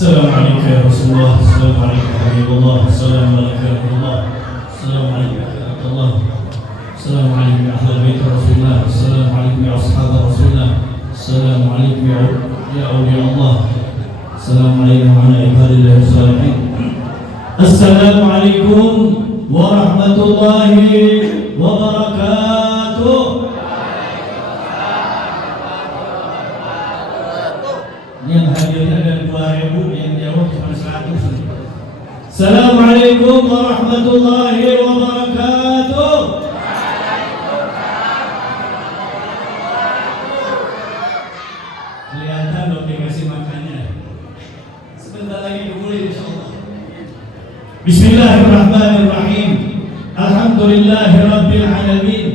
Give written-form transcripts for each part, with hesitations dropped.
Assalamualaikum ya Rasulullah, Assalamualaikum Habibullah, Assalamualaikum ya Rasulullah, Assalamualaikum ya Rasulullah, Assalamualaikum ya Ahlul Bait Rasulullah, Assalamualaikum ya Ashab Rasulullah, Assalamualaikum ya awliya Allah, Assalamualaikum ala ibadillahi shalihin. Assalamualaikum warahmatullahi wabarakatuh. Yang hadir ada 2.000, yang jawab cuma 100. Assalamualaikum warahmatullahi wabarakatuh. Kelihatan belum dikasih makannya. Sebentar lagi dimulai insyaallah. Bismillahirrahmanirrahim. Alhamdulillahirabbil alamin.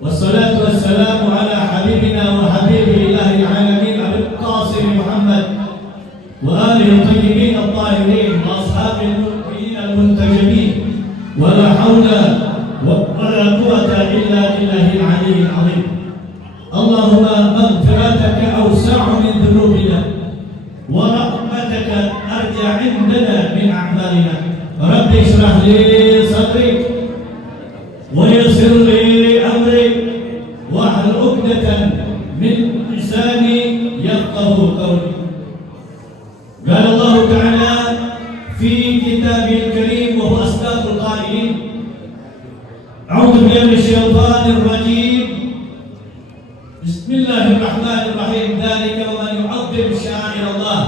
Wassalatu wassalamu ala habibina wa habibi ilahil alamin Abil Qasim Muhammad wa alihi tayyibin at-tahirin wa ashabil mu'minin al-muntajibin wa la hawla wa la quwwata illa billahil aliyyil azim. Allahumma maghfirataka awsa'u min dhunubina wa rahmataka arja' indana min a'malina. Rabbi shrah li sadri wa yassir li amri wahlul 'uqdatan min lisani yafqahu qawli. Qala Allah Ta'ala fi kitabil karim wa huwa asdaqul qa'ilin. A'udzu billahi minasyaitonir rajim. Bismillahirrahmanirrahim. Dzalika wa man yu'azzim sya'airallah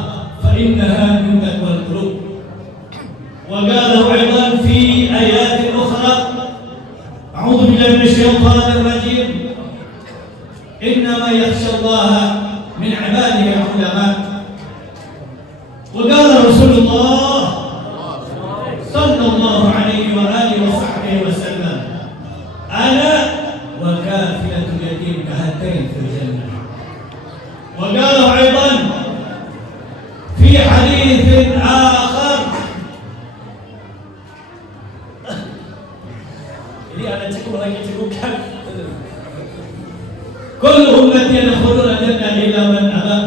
fa innaha min taqwal qulub. Wa qala aidan fi ayatin ukhra. A'udzu billahi minasyaitonir rajim. Innama yakhsyallaha min 'ibadihi al-ulama. Wa qala Rasulullah sallallahu alaihi wa alihi wa sahbihi wa sallam, ana wa kafilatul yatim kahatain fil jannah. Wa qala aidan fi haditsin akhar. Ini ada cukup lagi cukupkan. Kullu ummati yadkhuluna al-jannah illa man aba.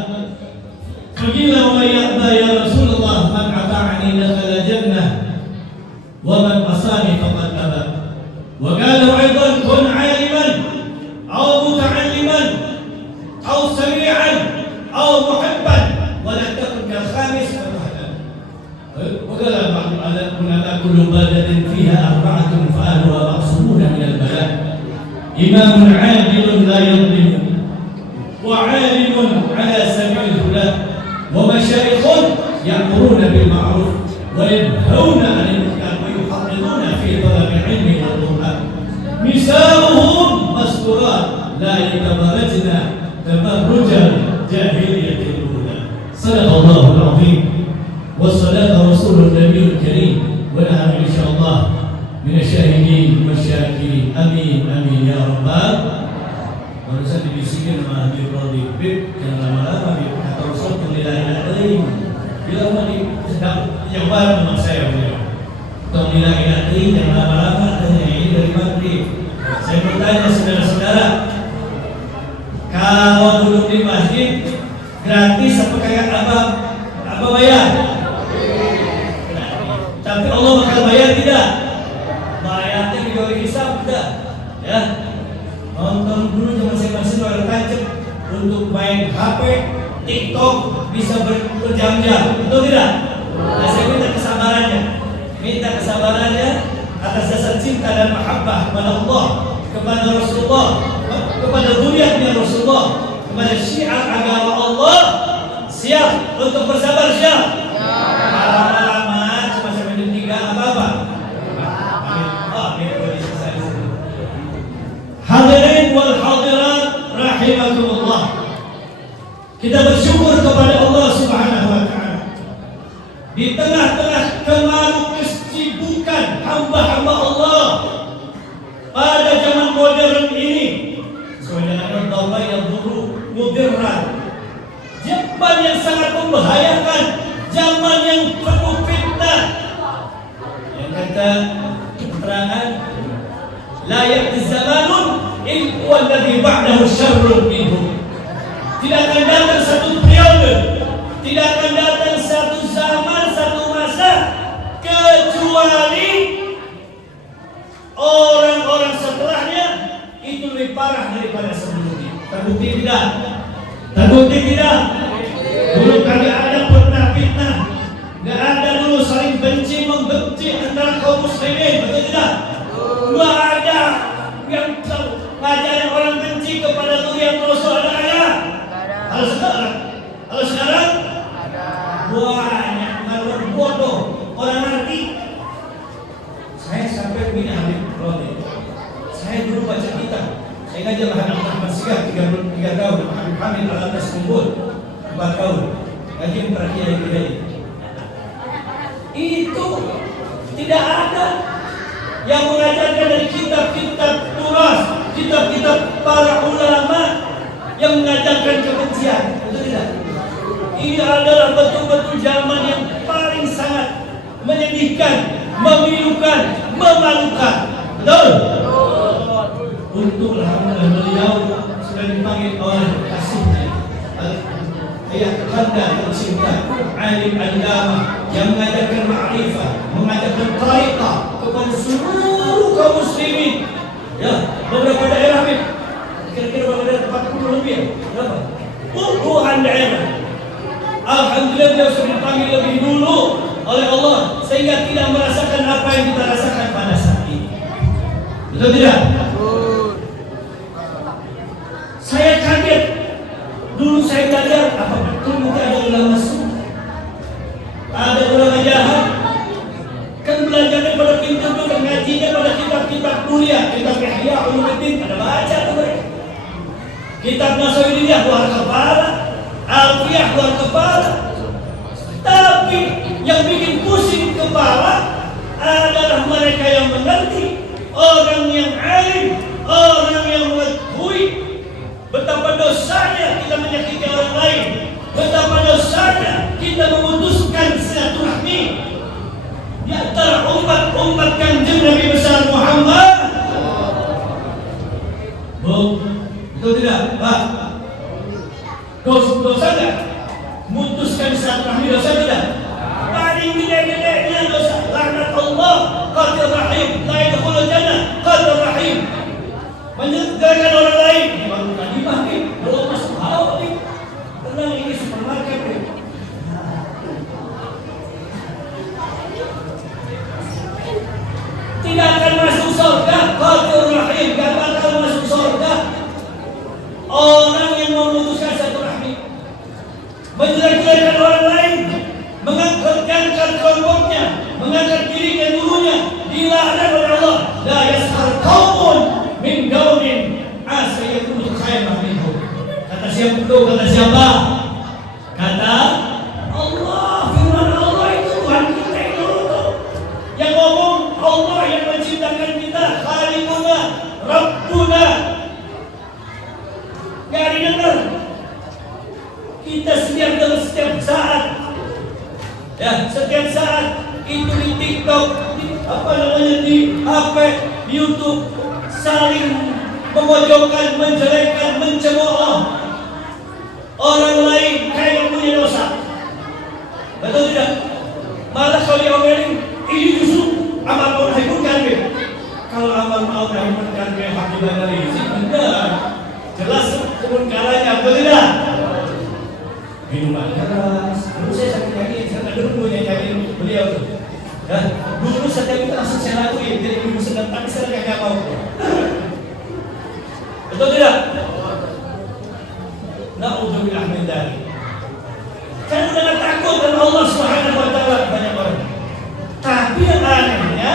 Faqila wa man ya'ba ya Rasulullah, man ata'ani dakhala jannah wa man asani faqad aba. Wa qala aidan kun 'aliman aw muta'alliman aw sami'an aw muhibban wa la takun kal khamis wa tahdan. Wa qala ba'd al-ulama kullu baladatin fiha arba'atun fa ahluha maqsumuna min al-bala'. Imamun 'adilun la yadhlimu wa 'alimun 'ala sabilil huda wa masyayikhun ya'muruna bil ma'ruf wa yanhauna 'anil munkar wa yuhaqqiruna fi talabil 'ilmi wal Qur'an. Nisa'uhum maskurat la yatabarrajna tabarrujal jahiliyatil ula. Sadaqallahul 'azim wa sadaqa rasulun nabiyul karim wa nahnu insyaallah minasyahidin masyakirin. Amin amin ya rabbal. Barusan dibisikin sama Habib Radhi, Bib, jangan lama-lama Bib, kata Rasul penilaian adri. Bila mau sedang yang baru memang saya beliau. Penilaian adri jangan lama-lama, katanya ini dari Madrid. Saya bertanya saudara-saudara, kalau duduk di masjid gratis apa kayak apa bayar? Tapi Allah bakal bayar tidak? Bayarnya video hisab tidak? Ya. Nonton dulu zaman saya masih orang tancap untuk main HP, TikTok bisa berjam-jam, betul tidak? Nah, saya minta kesabarannya atas dasar cinta dan mahabbah kepada Allah, kepada Rasulullah, kepada zuriatnya Rasulullah, kepada syiar agama Allah. Siap untuk bersabar siap? Lama-lama cuma sampai jam 3 apa-apa. Hadirin wal hadirat rahimakumullah. Kita bersyukur kepada Allah Subhanahu wa taala. Di tengah-tengah kemarau kesibukan hamba-hamba Allah pada zaman modern ini, sesuai dengan Allah yang dulu mudirran, zaman yang sangat membahayakan, zaman yang penuh fitnah. Yang kata keterangan la ya'ti zamanun illa alladhi ba'dahu syarrun minhu. Tidak akan datang satu periode, tidak akan datang satu kecuali orang-orang setelahnya itu lebih parah daripada sebelumnya. Terbukti tidak? Terbukti tidak? Dulu kami ada pernah fitnah, nggak ada dulu saling benci membenci antara kaum muslimin, betul tidak? Nggak ada yang ngajarin orang benci kepada zuriat Rasul, ada? Kalau sekarang banyak orang bodoh, orang ngerti. Saya sampai punya Habib Rodi. Saya dulu baca kitab. Saya ngajar Habib Ahmad Sigaf 3 tahun, Habib Hamid Al-Atas Kumpul 4 tahun. Ngaji Kiai. Itu tidak ada yang mengajarkan dari kitab-kitab turas, kitab-kitab para ulama yang mengajarkan kebencian. Betul tidak? Ini adalah betul-betul zaman yang paling sangat menyedihkan, memilukan, memalukan. Betul? Untunglah beliau sudah dipanggil oleh kasihnya. Ayah kanda yang cinta, alim agama yang mengajarkan ma'rifah, mengajarkan tariqah kepada seluruh kaum muslimin. Ya, beberapa daerah ini kira-kira berapa daerah? 40 lebih ya? Berapa? Puluhan daerah. Alhamdulillah beliau sudah dipanggil lebih dulu oleh Allah sehingga tidak merasakan apa yang kita rasakan pada saat ini. Betul tidak? Saya kaget. Dulu saya belajar apa betul mungkin ada ulama sunnah, ada ulama jahat. Kan belajarnya pada pintu-pintu dan ngajinya pada kitab-kitab mulia, kitab Ihya Ulumuddin, ada baca tuh mereka. Kitab Nasawiyah luar kepala, Alfiyah luar kepala. Tapi yang bikin pusing kepala adalah mereka yang mengerti, orang yang alim, orang yang mengetahui betapa dosanya kita menyakiti orang lain, betapa dosanya kita memutuskan silaturahmi di antara umat-umat Kanjeng Nabi besar Muhammad. Betul tidak, Pak? Dosa tidak? Memutuskan silaturahmi dosa tidak? Paling gede-gedenya dosa. Laknat Allah, qadir rahim, la yadkhulul jannah, qadir rahim. Menyegarkan orang lain, baru tadi pakai, belum masuk hawa nih. Tenang, ini supermarket nih. Tidak akan masuk surga, qadir rahim, gak bakal masuk surga. Orang yang memutuskan silaturahmi, menjelek-jelekan orang lain, mengangkat kelompoknya, mengangkat diri ke gurunya, dilaknat oleh Allah. La yaskhar qaumun min qaumin asa yakunu khairan minhum. Kata siapa? Kata siapa? Kata Allah. Firman Allah itu Tuhan kita itu. Yang ngomong Allah yang menciptakan kita, Khaliquna, Rabbuna. Gak didengar. Kita setiap saat, ya setiap saat itu di TikTok, di HP, di YouTube saling memojokkan, menjelekkan, mencemooh orang lain kayak punya dosa. Betul tidak? Malah kalau diomelin, ini justru amal menghiburkan dia. Kalau amal mau menghiburkan dia hak dari benar. Jelas kemunkarannya, betul tidak? Minuman keras. Dulu saya sakit kaki, saya dulu nyanyi beliau tuh. Ya, dulu setiap itu langsung saya lakuin, jadi ibu sedang tapi saya nggak mau. Betul tidak? Na'udzubillah min dzalik. Saya udah takut dengan Allah Subhanahu wa taala banyak orang. Tapi yang anehnya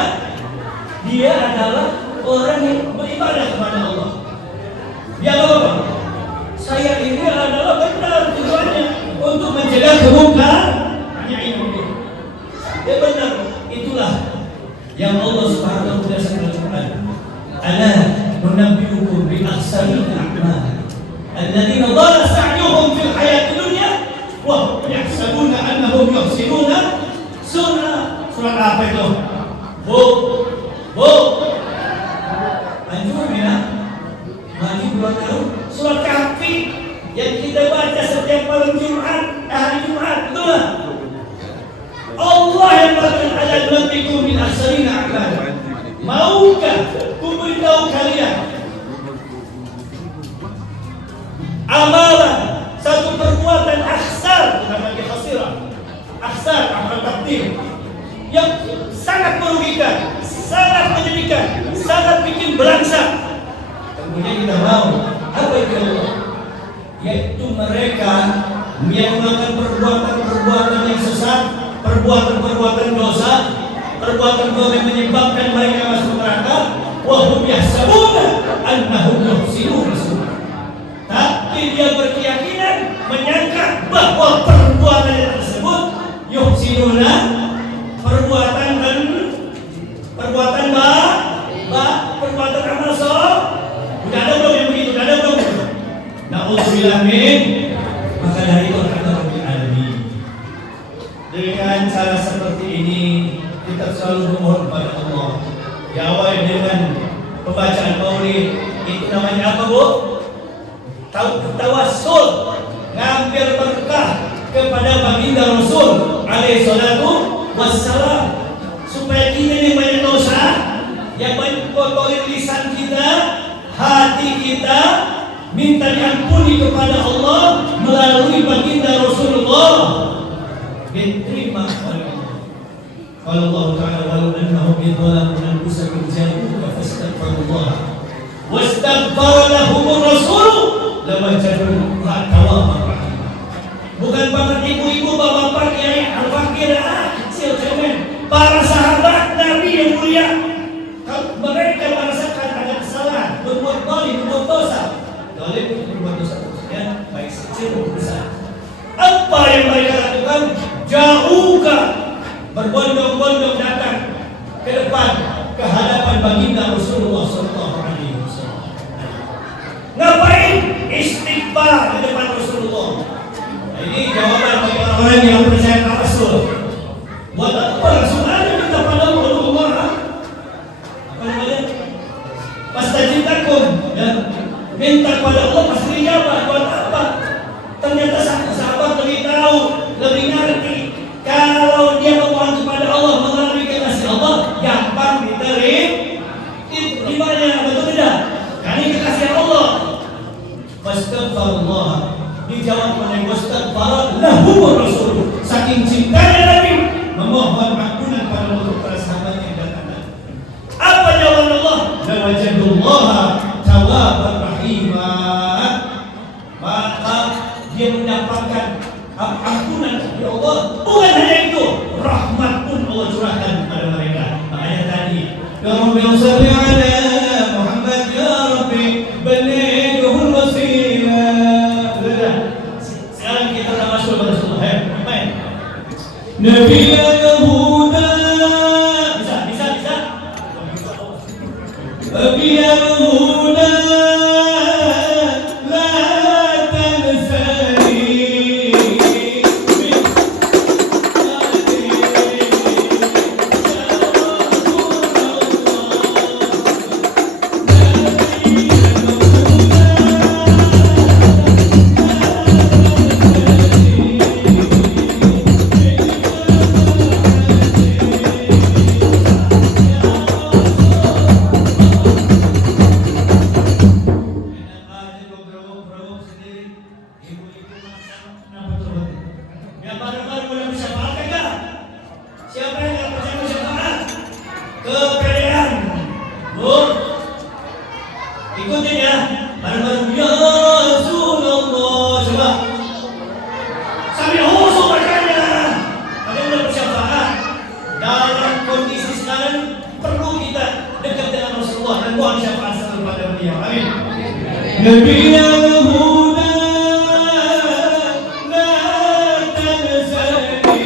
dia adalah orang yang beribadah kepada Allah. Dia apa? Saya ini adalah benar tujuannya untuk mencegah kemungkaran. Hanya itu. Ya benar, itulah yang Allah Subhanahu wa taala sebutkan. Ala nunabbiukum bi ahsanil a'mal alladziina dhalla sa'yuhum fil hayatid dunya wa yahsabuna annahum yuhsinuna sunna. Surat apa itu? Bu. Anjur ya. Mari bulan tahun surat Kahfi yang kita baca setiap malam Jumat, hari Jumat, betul. Allah yang berkata ala nunabbiukum bi ahsanil perbuatan yang sesat, perbuatan-perbuatan dosa, perbuatan yang menyebabkan mereka masuk neraka. Wa hum yahsabuna annahum yuhsinuna sunna. Tapi dia berkeyakinan, menyangka bahwa perbuatannya tersebut yuhsinuna, perbuatan amal soleh. Udah ada belum yang begitu? Udah ada belum? Na'udzubillah min. Maka dari itu kata Rabbil Alamin, dengan cara seperti ini kita selalu memohon kepada Allah. Diawali dengan pembacaan maulid. Itu namanya apa, Bu? Tawassul, ngambil berkah kepada baginda Rasul alaihi salatu wassalam, supaya kita yang banyak dosa, yang banyak kotorin lisan kita, hati kita, minta diampuni kepada Allah melalui baginda Rasulullah, diterima oleh Allah. Qala Allah Ta'ala walau annahum yadhalamu anfusahum ja'uka fastaghfirullah wastaghfara lahumur rasul lawajadu tawwabar rahim. Bukan bapak ibu-ibu, bapak-bapak kiai al-fakir kecil cemen, para sahabat Nabi yang mulia, mereka merasakan ada kesalahan, berbuat zalim, berbuat dosa. Zalim itu berbuat dosa, ya, baik kecil maupun besar. Apa yang mereka lakukan? Jauhka, berbondong-bondong datang ke depan, ke hadapan baginda Rasulullah SAW. Ngapain? Istighfar di depan Rasulullah. Nah, ini jawaban bagi orang-orang yang percaya kepada Rasul. Buat apa langsung aja minta pada Allah? Apa namanya? Pastajibtakum, ya. Minta kepada Allah pasti dijawab. Buat apa? Ternyata sahabat lebih tahu, lebih ngerti. Kalau dia memohon kepada Allah melalui kekasih Allah, gampang diterima. Dimana? Betul tidak? Karena kekasih Allah. Wastaghfirullah, dijawab oleh wastaghfara lahumur rasul. Saking cintanya Nabi memohon ampunan pada untuk para sahabat yang datang. Apa jawaban Allah? Lawajadullaha tawwabar rahimah. Maka dia mendapatkan ampunan dari Allah. Bukan hanya itu, rahmat pun Allah curahkan kepada mereka. Makanya tadi, ya Rabbi shalli ala Muhammad, ya Rabbi balighul wasilah. Sekarang kita sudah masuk pada Rasulullah. Amin. Nabi Yahuda, bisa. Nabi Yahuda, la tansani. Ikutin ya, bareng-bareng ya Rasulullah. Coba sambil husu bacanya. Kalian udah bersyafaat. Dalam kondisi sekarang perlu kita dekat dengan Rasulullah dan mohon syafaat selalu pada beliau. Amin. Nabi Yahuda, la tansani.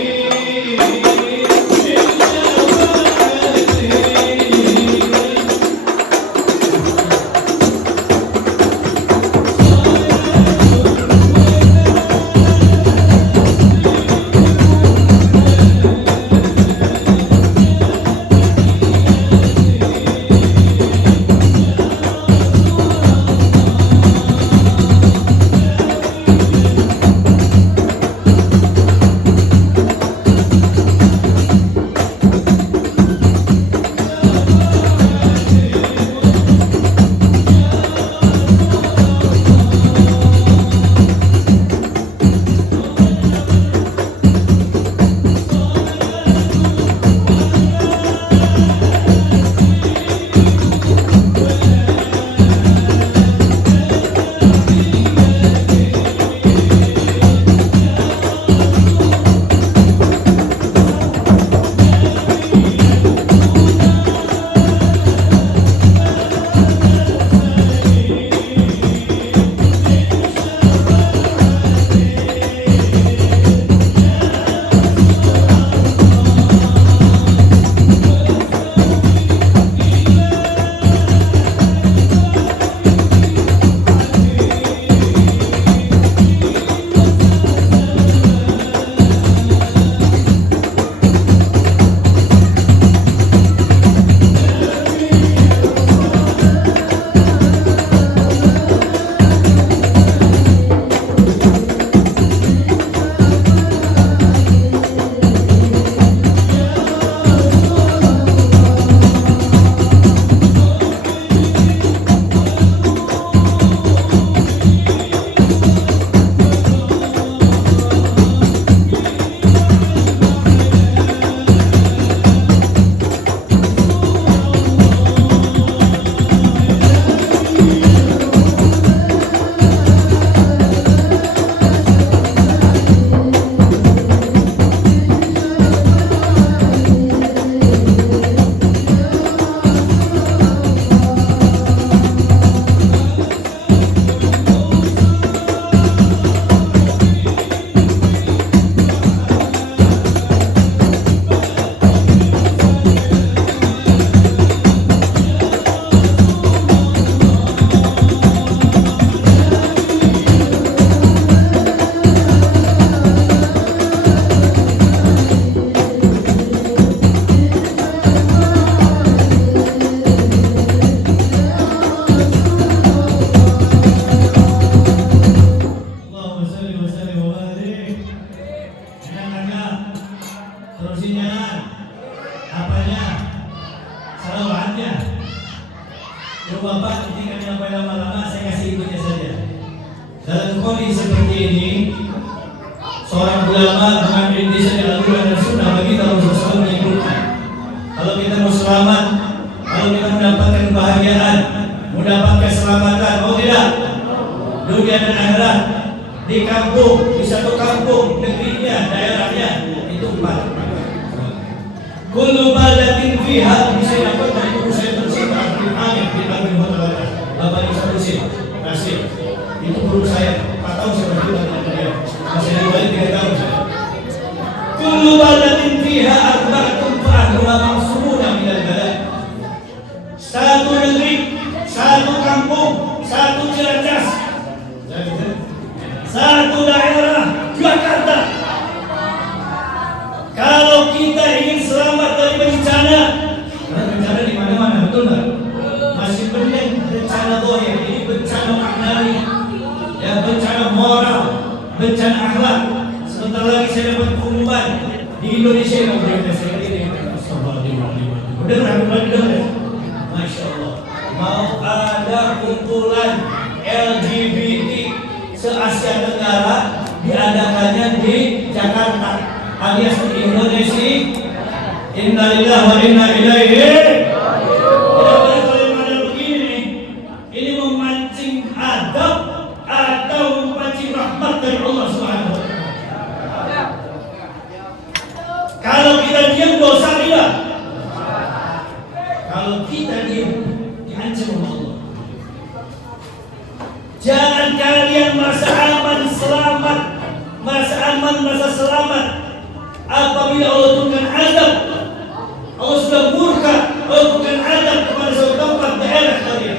Terusin jalan. Apanya? Salawatnya. Yo Bapak, ketika sampai lama-lama saya kasih ikutnya saja. Dalam kondisi seperti ini, seorang ulama mengambil desain Al-Quran dan Sunnah bagi kita harus selalu menyimpulkan. Kalau kita mau selamat, kalau kita mendapatkan kebahagiaan, mendapatkan keselamatan, mau tidak? Dunia dan akhirat, di kampung, di satu kampung, negerinya, daerahnya, itu 4. Kullu baldatin fiha bisa dapat dari guru saya tercinta Abdul Hamid bin Abdul Mutawalla. Bapak Isa Husin, Nasir. Itu guru saya, 4 tahun saya berdua dengan beliau. Masih di balik 3 tahun saya. Kullu baldatin fiha arba'atun fa'ahluha ma'sumuna minal bala. Satu negeri, satu kampung, satu Ciracas, satu daerah Jakarta. Kalau kita ingin selamat dari bencana, karena bencana di mana-mana, betul nggak? Masih benar bencana dohir, ini bencana maknani, ya bencana moral, bencana akhlak. Sebentar lagi saya dapat pengumuman di Indonesia yang berbeda sekali ini. Udah dengar, Masya Allah. Mau ada kumpulan LGBT se-Asia Tenggara diadakannya di Jakarta. Alias di Indonesia. Innalillahi wa inna ilaihi. Tidak boleh model begini nih. Ini memancing adab atau memancing rahmat dari Allah Subhanahu wa Ta'ala. Kalau kita diam dosa tidak. Kalau kita diam diancam oleh Allah. Jangan kalian merasa aman selamat, merasa aman merasa selamat. Apabila Allah turunkan azab, Allah sudah murka, Allah turunkan azab kepada suatu tempat daerah kalian.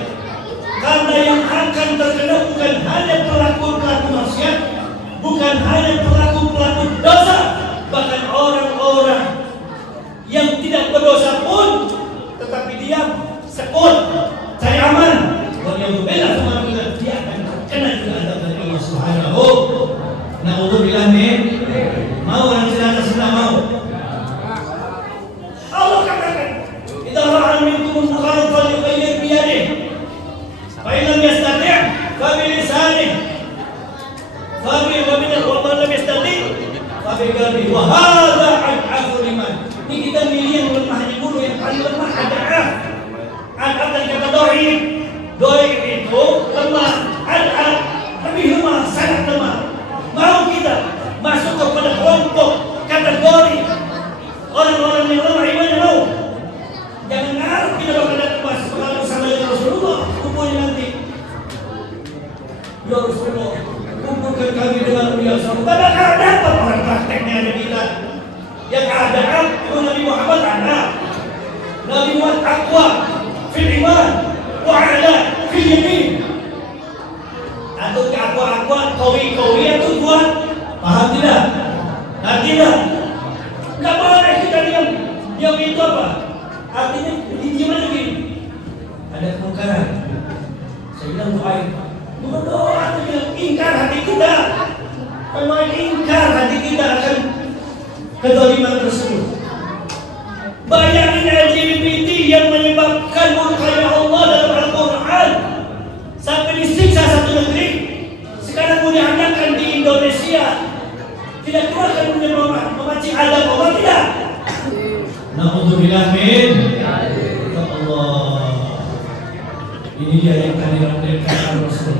Karena yang akan terkena bukan hanya pelaku-pelaku maksiat, bukan hanya pelaku-pelaku dosa, bahkan orang-orang yang tidak berdosa pun tetapi diam, sekut, cari aman. Waliyahzubillah subhanahu dia akan terkena juga azab dari Allah Subhanahu. Na'udzubillah min. Mau orang celaka sudah mau. Allah katakan, "Idza ra'a minkum munkaran falyughayyir bi yadihi, fa in lam yastati' fa bi lisanihi, fa bi wa man lam yastati' fa bi qalbihi wa hadha ad'aful iman." Ini kita milih yang lemahnya dulu, yang paling lemah ad'af. Ad'af dari kata dhaif. Dhaif itu lemah, ad'af lebih lemah, sangat lemah. Mau kita masuk kepada kelompok kategori orang-orang yang lemah imannya mau? Jangan ngarep kita bakal datang masuk kalau sama dengan Rasulullah kumpulnya nanti. Ya Rasulullah, kumpulkan kami dengan beliau sama. Tak bakal dapat orang prakteknya ada kita. Yang ada itu Nabi Muhammad ada. Nabi Muhammad aqwa fil iman wa ala fil yamin. Atau ke aqwa qawi itu kuat. Paham tidak? Nah tidak. Enggak boleh kita diam. Diam itu apa? Artinya diam aja gini. Ada kemungkaran. Saya bilang doa. Berdoa dengan ingkar hati kita. Kalau ingkar hati kita akan kezaliman tersebut. Bayangin LGBT yang menyebabkan murkanya Allah dalam Al-Quran sampai disiksa satu negeri. Sekarang mau diadakan di Indonesia. Tidak keluarkan punya memancing adab Allah tidak. Na'udzubillah min. Allah. Ini dia yang tadi dikatakan Rasul.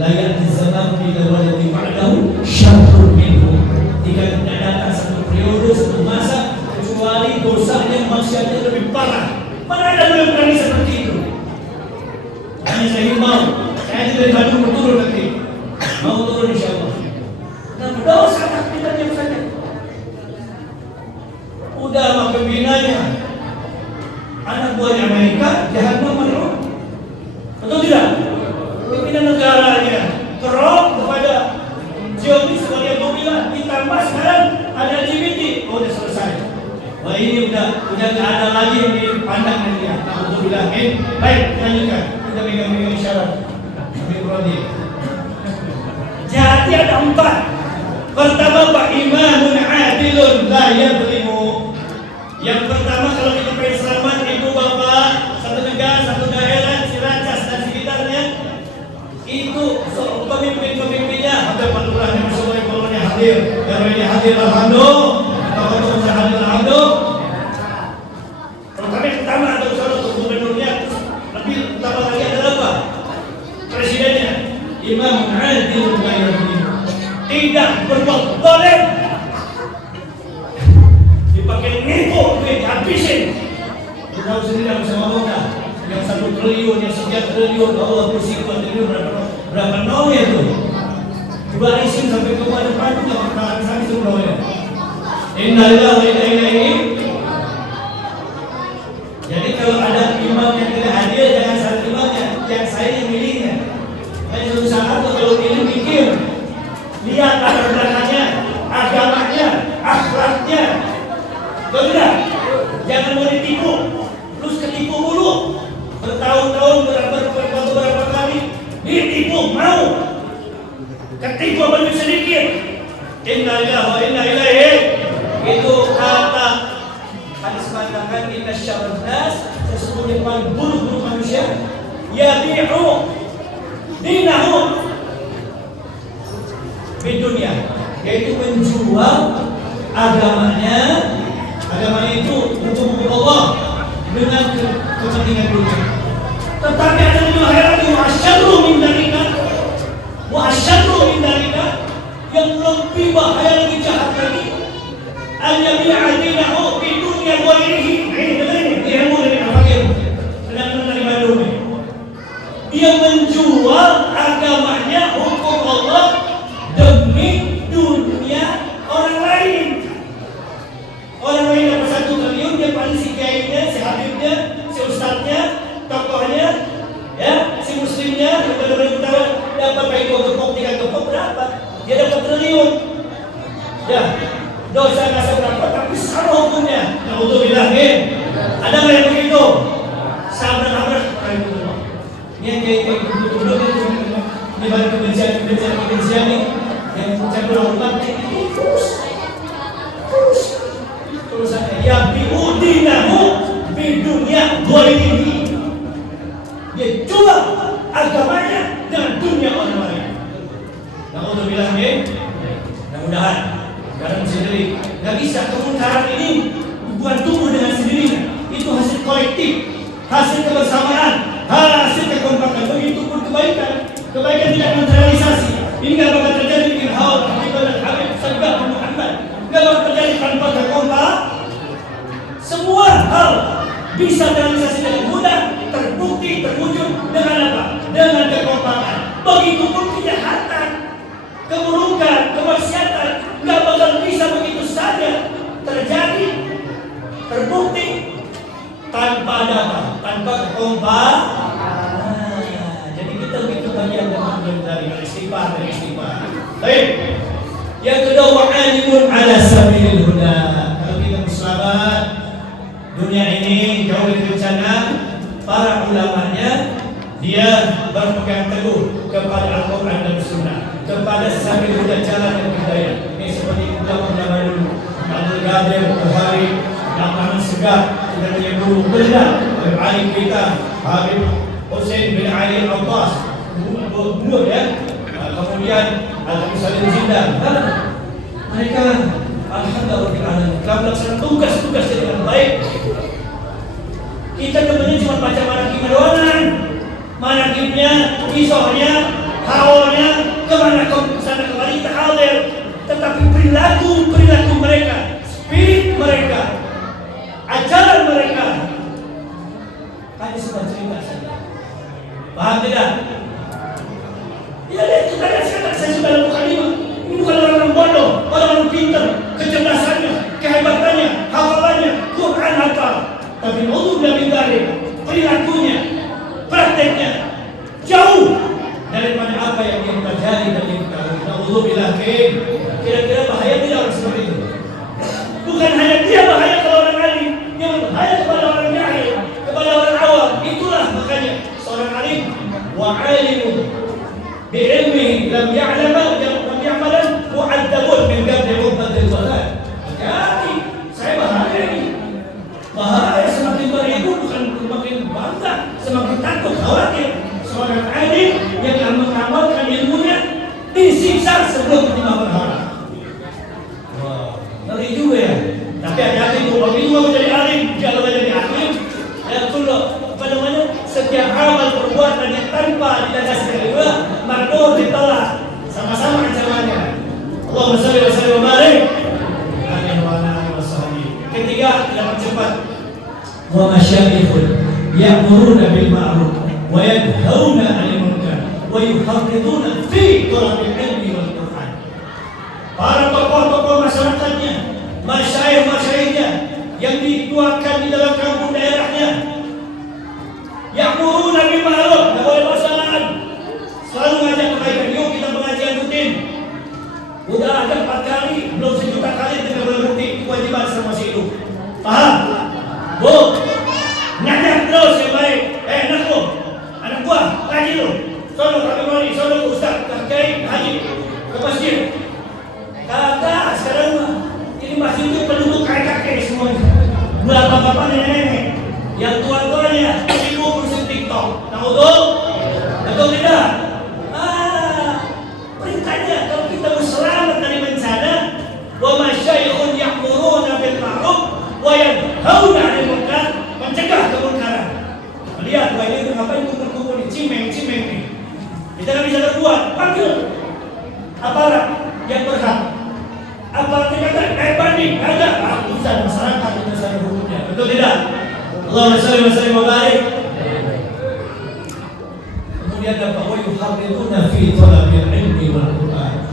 La ya'ti zaman bila waladi ba'dahu syarrun minhu. Tidak datang satu periode, satu masa kecuali dosanya maksiatnya lebih parah. Mana ada yang berani seperti itu? Hanya saya mau. Saya dari Bandung turun nanti. Mau turun insyaallah. Dan dosa kita diam saja. Udah sama pembinanya anak buahnya Amerika jahannam mal'un. Betul tidak? Pimpinan negaranya kerok kepada Zionis sebagai mobilan ditambah sekarang ada LGBT. Oh udah selesai. Wah ini udah gak ada lagi yang dipandang dia. Alhamdulillah. Baik lanjutkan. Kita megang isyarat. Ambil prodi. Jadi ada 4. Pertama, Pak imanun adilun la yadlimu. Yang pertama, kalau kita pengen selamat, ibu bapak, satu negara, satu daerah, Ciracas dan sekitarnya, itu pemimpin-pemimpinnya, ada Pak Lurahnya, Masya kalau ini hadir, yang ini hadir, alhamdulillah, kalau bisa hadir, alhamdulillah. Pertama ada usaha untuk gubernurnya, lebih utama lagi adalah apa? Presidennya, Imam Adil tidak berbuat zalim, dipakai nipu, dihabisin. Kita tahu sendiri sama Moga, yang 1 triliun, yang sekian triliun, Allah bersiku triliun berapa nol ya itu? Dibarisin sampai ke depan itu nggak bakalan sampai semuanya. Innalillahi wa inna ilaihi. Jadi kalau ada imam yang tidak hadir, jangan salah imamnya, yang saya yang milihnya. Saya susah atau kalau pilih mikir, lihat latar belakangnya, agamanya, akhlaknya. Betul? Jangan mau ditipu, terus ketipu mulu. Bertahun-tahun berapa kali ditipu, mau ketipu lebih sedikit. Innalillahi wa inna ilaihi. Itu kata hadis mengatakan inna syarrun nas, sesungguhnya paling buruk manusia yabi'u dinahu di dunia, yaitu menjual agamanya itu untuk Allah dengan kepentingan dunia. Tetapi ada yang heran, wa asyarru min dalika, yang lebih bahaya, lebih jahat lagi, an yabi'a dinahu di dunia ghairihi. Ini dengerin, ilmu dari al-fakir sedang menerima dunia. Dia menjual agamanya hukum Allah demi dunia orang lain. Orang lain dapat 1 triliun, dia paling si kiainya, si habibnya, si ustadznya, tokohnya, ya, si muslimnya, yang benar-benar dapat baik 2 gepok, 3 gepok, berapa? Dia dapat triliun. Ya, dosa nggak seberapa, tapi sama hukumnya. Alhamdulillah, ada nggak yang begitu? Sabar. Ini kayak duduk ini baru kebencian nih, yang cenderung umat ini terus ada yang biudinahu di dunia ghairihi. Dia jual agamanya dengan dunia orang lain. Alhamdulillah, mudah-mudahan sekarang sendiri nggak bisa. Kemungkaran ini bukan tumbuh dengan sendirinya, itu hasil kolektif, hasil kebersamaan, hasil kekompakan. Begitupun kebaikan tidak materialisasi. Ini nggak bakal terjadi dengan hal akibat Habib Sallallahu Muhammad. Nggak bakal terjadi tanpa kekompak. Semua hal bisa terrealisasi dengan mudah, terbukti, terwujud dengan apa? Dengan kekompakan. Begitupun kejahatan, keburukan, kemaksiatan nggak bakal bisa begitu saja terjadi, terbukti tanpa ada apa? Tanpa kekompakan. Jadi kita begitu bagian dari istighfar. Baik. Yang kedua, wa'alimun ala sabilil huda. Kalau kita berselamat dunia ini jauh lebih bencana, para ulamanya dia berpegang teguh kepada Al-Quran dan Sunnah, kepada sabil huda, jalan dan hidayah. Ini seperti ulama-ulama dulu, Abdul Qadir Bukhari, yang aman segar, sudah punya guru benar, alim kita Habib Hussein bin Ali Al-Abbas, gubernur ya. Kemudian Al-Musalim Zindan, mereka alhamdulillah telah melaksanakan tugas-tugas dengan baik. Kita kemudian cuma baca manaqib doang, manaqibnya, kisahnya, haulnya, kemana sana kemari kita hadir. Tetapi perilaku mereka, spirit mereka, ajaran mereka hanya sebuah cerita saja. Paham tidak? Ya, kita lihat sekarang, saya sudah dalam mukadimah. Ini bukan orang bodoh, orang pintar, kecerdasannya, kehebatannya, hafalannya, Quran hafal. Tapi Allah dari perilakunya, prakteknya jauh daripada apa yang dia pelajari dan dia ketahui. Alhamdulillah, kira-kira bahaya tidak orang seperti itu? Bukan hanya dia bahaya kalau orang alim, yang bahaya kepada orang jahil, kepada orang awam. Itulah makanya seorang alim wa'alimun bi'ilmihi lam ya'malan mu'addabun min qabli mu'tadil walad. Jadi saya bahaya ini. takut khawatir seorang alim yang akan mengamalkan ilmunya disiksa sebelum kita berharap. Wah, ngeri juga ya. Tapi hati-hati kalau itu mau jadi alim, jangan jadi alim. Ya betul, apa namanya? Setiap amal perbuatan yang tanpa didasari ilmu, mardud ditolak. Sama-sama ancamannya. Allahumma shalli wa sallim wa barik alaihi wa ala alihi wasallam. Ketiga, yang cepat. Wa masyayikhun ya'muruna bil ma'ruf wa yanhauna 'anil munkar wa yuharriduna fi thalabil ilmi wal Qur'an. Para tokoh-tokoh masyarakatnya, masyayikh-masyayikhnya yang dituakan di dalam kampung daerahnya, ya'muruna bil ma'ruf, enggak boleh masalah. Selalu ngajak kebaikan. Yuk kita pengajian rutin. Udah ada 4 kali, belum 1 juta kali kita berhenti kewajiban sama si hidup. Paham? Bu, ngajak terus yang baik. Anak lu, anak gua, ngaji lu. Sono kami mari, sono ustaz, kiai, haji ke masjid. Kagak, sekarang mah ini masjid itu penduduk kakek-kakek semuanya. Bapak-bapak, nenek-nenek. Yang tua-tuanya sibuk ngurusin TikTok. Tahu tuh? Betul tidak? Perintahnya kalau kita berselamat dari bencana, wa masyayikhun ya'muruna bil ma'ruf wa yanhauna 'anil munkar, mencegah kemunkaran. Lihat, wah ini ngapain kumpul-kumpul di cimeng-cimeng nih. Kita nggak bisa berbuat, panggil aparat yang berhak. Aparat yang kata, banding, ada urusan masyarakat, urusan hukumnya. Betul tidak? Allahumma shalli wa sallim wa barik. Kemudian dapat wa yuharriduna fi thalabil ilmi wal Qur'an.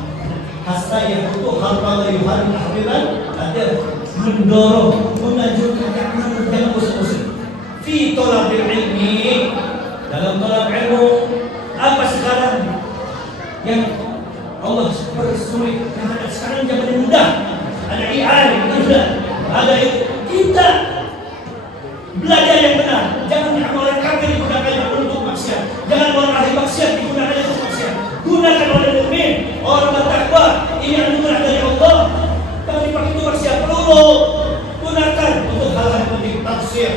Hasta yang itu harta yuharrid tahdiran, ada mendorong, mengajukan jangan bosan-bosan. Fi thalabil ilmi, dalam talab ilmu. Apa sekarang yang Allah persulit karena sekarang zaman yang mudah, ada AI, ada itu. Kita belajar yang benar. Jangan orang kafir digunakan untuk maksiat. Jangan orang ahli maksiat digunakan untuk maksiat. Gunakan oleh mukmin, orang bertakwa. Ini anugerah dari Allah. Jangan dipakai untuk maksiat. Perlu gunakan untuk hal-hal yang penting. Tafsir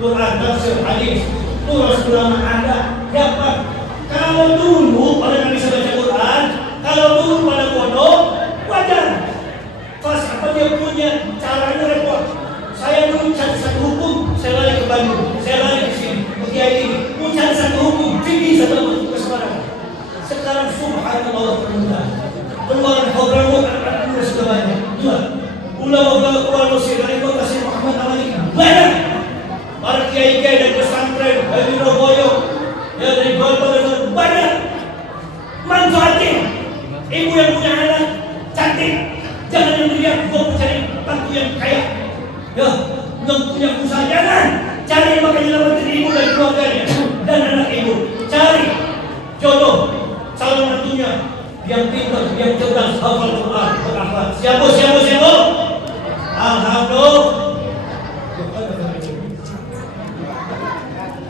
Quran, tafsir hadis, tulis ulama ada. Dapat. Kalau dulu orang yang bisa baca Quran, kalau dulu pada bodoh, wajar. Pas apa dia punya caranya repot. Saya dulu cari satu hukum, saya lari ke Bandung, saya lari ke sini, ke Kiai ini. Mau cari satu hukum, tinggi satu ke sekarang. Sekarang subhanallah termudah. Keluaran program anak-anak sudah banyak. Dua, ulama-ulama Mesir dari kota Syekh Muhammad Al-Maliki banyak. Para kiai-kiai dari pesantren, dari Roboyo, ya dari Golput banyak. Manfaatin. Ibu yang punya anak cantik, jangan yang dilihat gua mencari bantu yang kaya. Ya, yang punya usaha jangan cari yang bakal nyelamatin ibu dan keluarganya dan anak ibu. Cari jodoh calon menantunya yang pintar, yang cerdas, hafal Quran, berakhlak. Siapa? Alhamdulillah.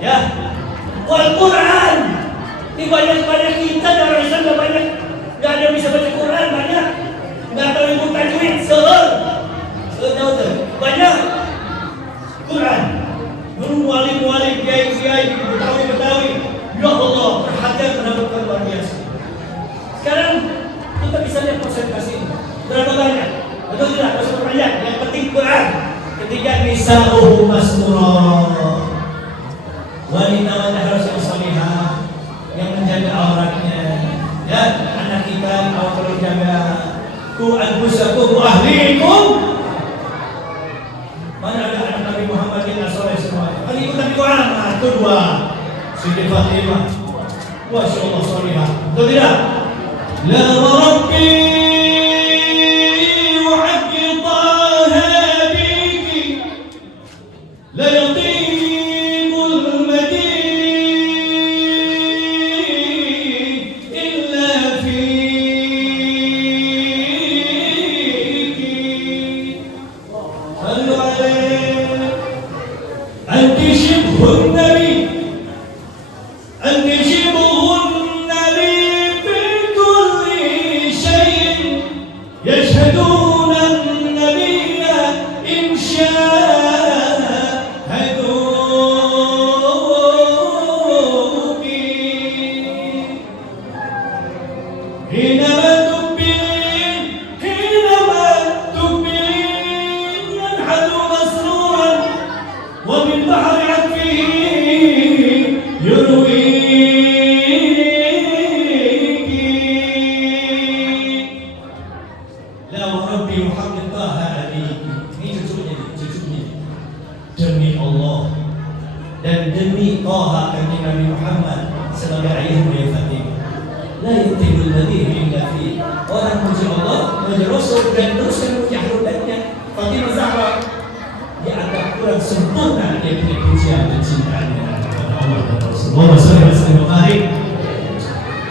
Ya, Wal Quran. Ini banyak kita dan orang Islam nggak banyak, nggak ada yang bisa baca Quran banyak, nggak tahu ilmu tajwid banyak. Quran, mualim, kiai, Betawi. Ya Allah, perhatian terhadap luar biasa. Sekarang kita bisa lihat persentase ini. Berapa banyak? Betul tidak? Berapa banyak? Yang penting Quran. Ketiga, nisa'uhu masmurah. Wanita-wanita harus yang salihah, yang menjaga auratnya. Ya, anak kita awak perlu jaga. Ku anfusakum wa ahlikum. Mana ada anak Nabi Muhammad yang soleh semua? Kali ikut Nabi Muhammad. Kedua, Siti Fatimah. Masya Allah salihah. Betul tidak? La Rabbi wa haqqi taha biki la yatimul madin illa fiki. Sallu alaihi anti shibhun nabi, anti shibhun nabi fi kulli shay'in yashhaduna an-nabiyya in shahadu ينحدو مسرورا ومن بحر عطفه يرويك. لا وربي محمد طه عليك. Ini cucunya. Demi Allah dan demi Taha kanjeng Nabi Muhammad sebagai ayahnya Fatimah. La yutibul ladhi illa fi. Orang muji Allah, muji Rasul dan terus memuji hadiratnya. Fatimah Zahra dianggap kurang sempurna dia punya pujian dan cintanya kepada Allah dan Rasul. Allahumma shalli wa sallim wa barik.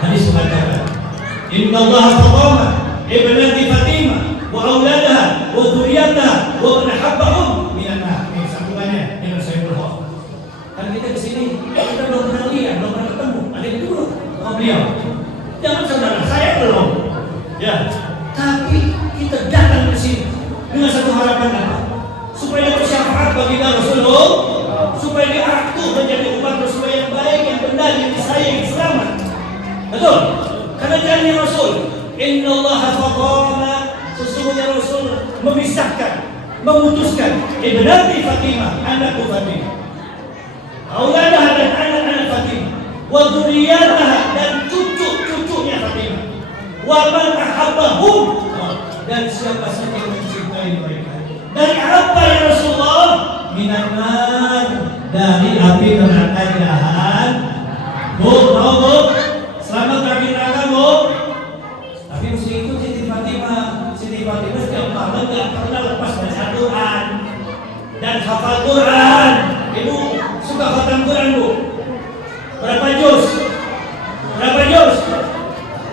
Hadis mengatakan, Inna Allah fatama ibnati Fatimah wa auladaha wa dzurriyyataha wa man habbahum minan nar. Ini sambungannya dengan saya berhak. Kan kita di sini kita belum pernah lihat, belum pernah ketemu. Ada yang dulu sama beliau. Jangan saudara, saya belum. Ya, tapi kita datang ke sini dengan satu harapan apa? Supaya dapat syafaat bagi Rasulullah, supaya diatur menjadi umat Rasul yang baik, yang benar, yang disayang, yang selamat. Betul? Karena janji Rasul, Inna Allah faqama, sesungguhnya Rasul memisahkan, memutuskan ibnati Fatimah, anakku Fatimah, auladaha dan anak-anak Fatimah, wa dzurriyyataha dan cucu-cucunya Fatimah, wa man ahabbahum dan siapa saja yang mencintai mereka. Dari apa ya Rasulullah? Minan nar, dari api neraka jahan. Bu, mau bu? Selamat dari neraka bu. Tapi mesti ikut Siti Fatimah. Siti Fatimah setiap malam gak pernah lepas baca Quran dan hafal Quran. Ibu suka khatam Quran bu? Berapa juz?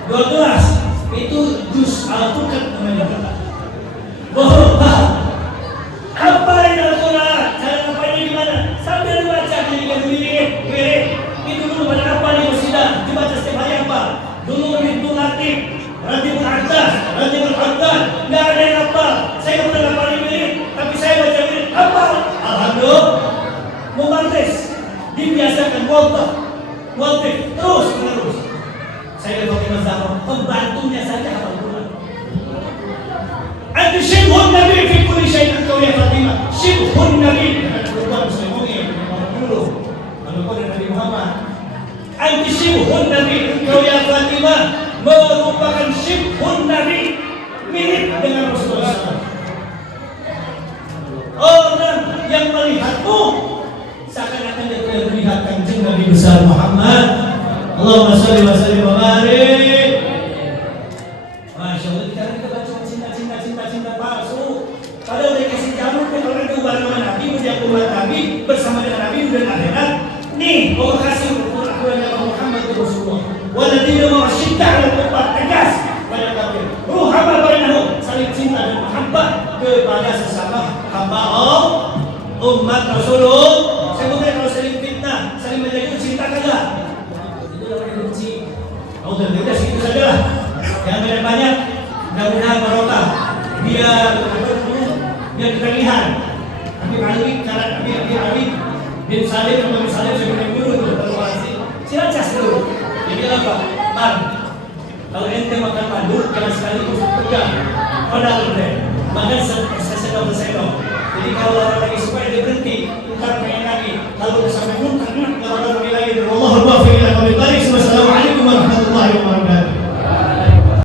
12. Itu juz Al-Quran namanya. Apa yang Al-Quran? Cara ngapainya gimana? Sambil dibaca wirid. Itu dulu pada apa nih Musyidah? Dibaca setiap hari apa? Dulu Hibdul Latif, Ratibul Atas, Ratibul Haddad. Gak ada yang apa. Saya gak pernah ngapalin wirid, tapi saya baca wirid apa? Alhamdulillah. Mumarris dibiasakan Waltif terus menerus. Saya dapat Fatimah pembantunya saja hafal Quran. Antu syibhun Nabi fi kulli syai'in kau ya Fatimah. Syibhun Nabi. Bukan semuanya dulu. Kalau kau Nabi Muhammad. Antu syibhun Nabi kau ya Fatimah merupakan syibhun Nabi, mirip dengan Rasulullah SAW. Orang yang melihatmu seakan-akan dia telah melihat kanjeng Nabi besar Muhammad. Allahumma shalli wa sallim wa barik. Masya Allah, kita baca cinta palsu. Padahal dia kasih jamu ke orang yang bareng Nabi, dia keluar Nabi bersama dengan Nabi dan akhirat. Nih, Allah kasih Al-Quran yang Muhammad Rasulullah. Waladina ma'asyidda al-kuffar, tegas pada kafir. Ruhama bainahum, saling cinta dan mahabbah kepada sesama hamba Allah, umat Rasulullah. Saya bukan kalau saling fitnah, saling menjaga cinta kagak. Udah segitu saja lah. Jangan banyak. Mudah-mudahan barokah. Biar ketagihan. Habib Ali bin Salim atau bin Salim saya punya guru tuh kalau masih silacas dulu. Jadi apa? Bang, kalau ente makan madu jangan sekaligus pegang pedal deh. Makan sendok. Jadi kalau orang lagi supaya dia berhenti, bukan pengen lagi. Kalau sampai